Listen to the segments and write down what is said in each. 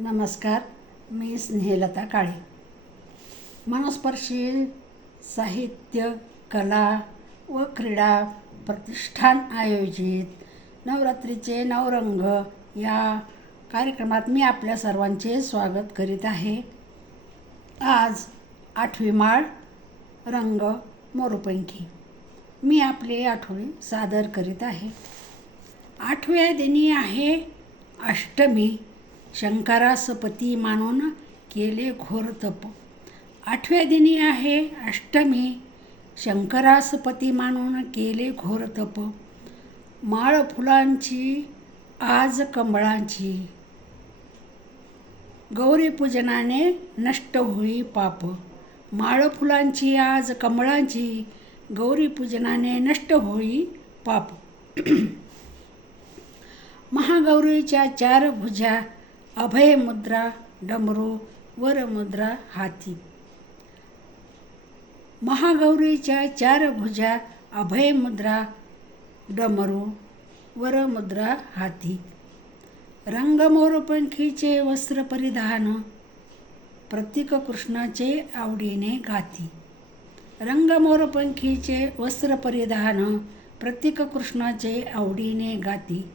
नमस्कार मी स्नेहलता काळे. मनस्पर्शी साहित्य कला व क्रीडा प्रतिष्ठान आयोजित नवरात्रीचे नवरंग या कार्यक्रमात मी आपल्या सर्वांचे स्वागत करीत आहे. आज आठवी माळ रंग मोरपंखी. मी आपली आठवणी सादर करीत आहे. आठव्या दिनी आहे अष्टमी. शंकरास पती मानून केले घोर तप. आठव्या दिनी आहे अष्टमी. शंकरास पती मानून केले घोर तप. माळ फुलांची आज कमळांची. गौरीपूजनाने नष्ट होई पाप. माळ फुलांची आज कमळांची. गौरीपूजनाने नष्ट होई पाप. महागौरीच्या चार भुजा अभय मुद्रा डमरू वरमुद्रा हाती महागौरीच्या चार भुजा अभय मुद्रा डमरू वरमुद्रा हाती रंगमोरपंखीचे वस्त्र परिधान प्रतीक कृष्णाचे आवडीने गाती. रंगमोरपंखीचे वस्त्र परिधान प्रतीक कृष्णाचे आवडीने गाती.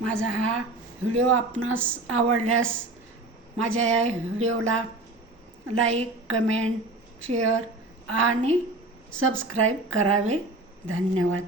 माझा हा व्हिडिओ आपणास आवडल्यास माझ्या या व्हिडिओला लाईक कमेंट शेअर आणि सबस्क्राईब करावे. धन्यवाद.